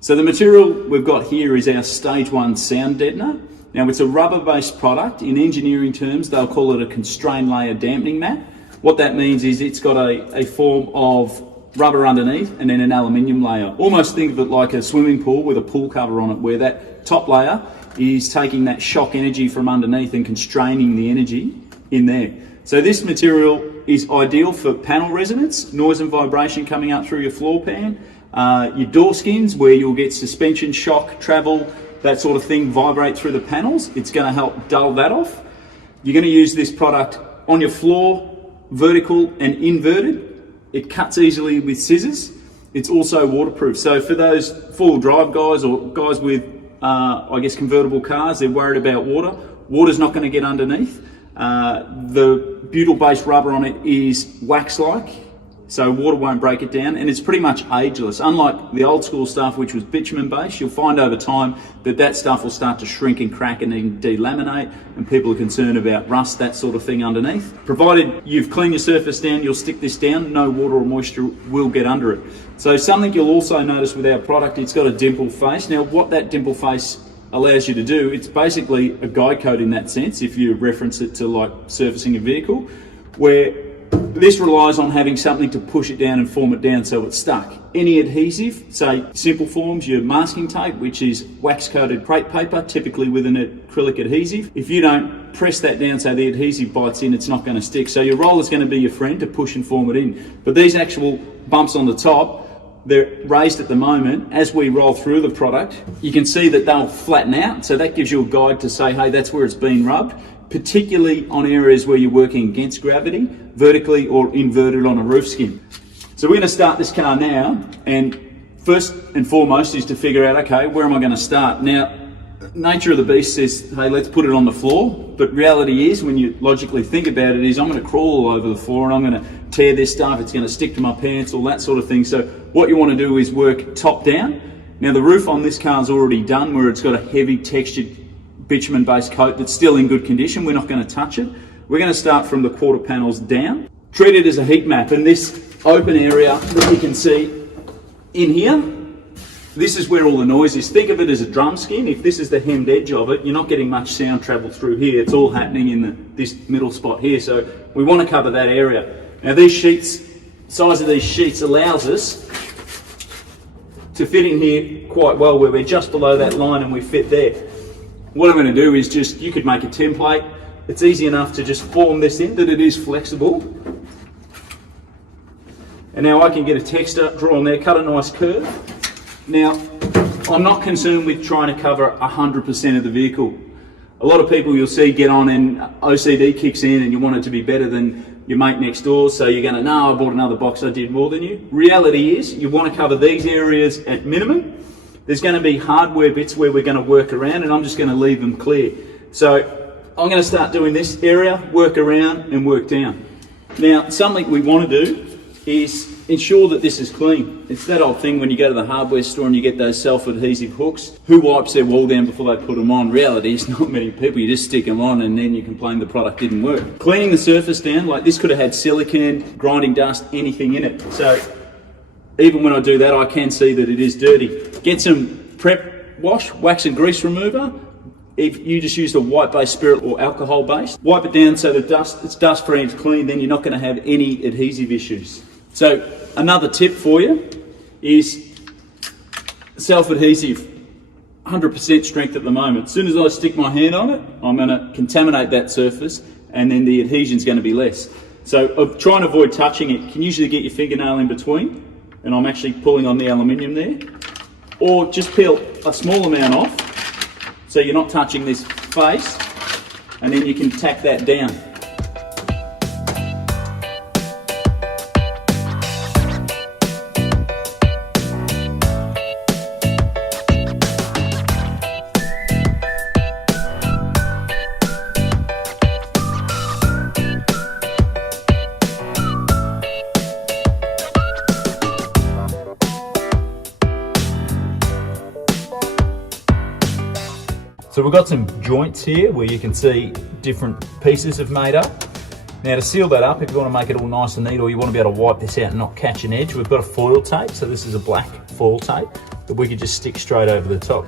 So the material we've got here is our stage 1 sound deadener. Now it's a rubber-based product. In engineering terms, they'll call it a constrained layer dampening mat. What that means is it's got a form of rubber underneath and then an aluminium layer. Almost think of it like a swimming pool with a pool cover on it, where that top layer is taking that shock energy from underneath and constraining the energy in there. So this material is ideal for panel resonance, noise and vibration coming up through your floor pan, your door skins where you'll get suspension, shock, travel, that sort of thing vibrate through the panels. It's going to help dull that off. You're going to use this product on your floor, vertical and inverted. It cuts easily with scissors. It's also waterproof. So for those four-wheel drive guys or guys with, I guess, convertible cars, they're worried about water. Water's not going to get underneath. The butyl-based rubber on it is wax-like, so water won't break it down, and it's pretty much ageless. Unlike the old school stuff, which was bitumen-based, you'll find over time that that stuff will start to shrink and crack and then delaminate, and people are concerned about rust, that sort of thing underneath. Provided you've cleaned your surface down, you'll stick this down, no water or moisture will get under it. So something you'll also notice with our product, it's got a dimple face. Now what that dimple face allows you to do, it's basically a guide coat in that sense, if you reference it to like surfacing a vehicle, where this relies on having something to push it down and form it down so it's stuck. Any adhesive, say simple forms, your masking tape, which is wax coated crepe paper, typically with an acrylic adhesive. If you don't press that down so the adhesive bites in, it's not going to stick. So your roller's going to be your friend to push and form it in. But these actual bumps on the top, they're raised at the moment. As we roll through the product, you can see that they'll flatten out. So that gives you a guide to say, hey, that's where it's been rubbed, particularly on areas where you're working against gravity, vertically or inverted on a roof skin. So we're going to start this car now, and first and foremost is to figure out, okay, where am I going to start? Now, nature of the beast says, hey, let's put it on the floor, but reality is, when you logically think about it, is I'm going to crawl all over the floor and I'm going to tear this stuff, it's going to stick to my pants, all that sort of thing. So what you want to do is work top down. Now the roof on this car is already done, where it's got a heavy textured bitumen based coat that's still in good condition. We're not going to touch it. We're going to start from the quarter panels down. Treat it as a heat map, and this open area that you can see in here, this is where all the noise is. Think of it as a drum skin. If this is the hemmed edge of it, you're not getting much sound travel through here. It's all happening in this middle spot here. So we want to cover that area. Now these sheets, size of these sheets allows us to fit in here quite well, where we're just below that line and we fit there. What I'm going to do is just, you could make a template. It's easy enough to just form this in, that it is flexible. And now I can get a texture, draw on there, cut a nice curve. Now, I'm not concerned with trying to cover 100% of the vehicle. A lot of people you'll see get on and OCD kicks in and you want it to be better than your mate next door, so you're going to, no, I bought another box, I did more than you. Reality is, you want to cover these areas at minimum. There's going to be hardware bits where we're going to work around, and I'm just going to leave them clear. So I'm going to start doing this area, work around and work down. Now, something we want to do is ensure that this is clean. It's that old thing when you go to the hardware store and you get those self-adhesive hooks. Who wipes their wall down before they put them on? Reality is not many people. You just stick them on and then you complain the product didn't work. Cleaning the surface down, like this could have had silicone, grinding dust, anything in it. So even when I do that, I can see that it is dirty. Get some prep wash, wax and grease remover. If you just use the white-based spirit or alcohol-based, wipe it down so it's dust-free and clean, then you're not going to have any adhesive issues. So another tip for you is self-adhesive, 100% strength at the moment. As soon as I stick my hand on it, I'm going to contaminate that surface, and then the adhesion is going to be less. So try and avoid touching it. You can usually get your fingernail in between, and I'm actually pulling on the aluminium there. Or just peel a small amount off, so you're not touching this face, and then you can tack that down. So we've got some joints here where you can see different pieces have made up. Now to seal that up, if you want to make it all nice and neat, or you want to be able to wipe this out and not catch an edge, we've got a foil tape. So this is a black foil tape. that we could just stick straight over the top.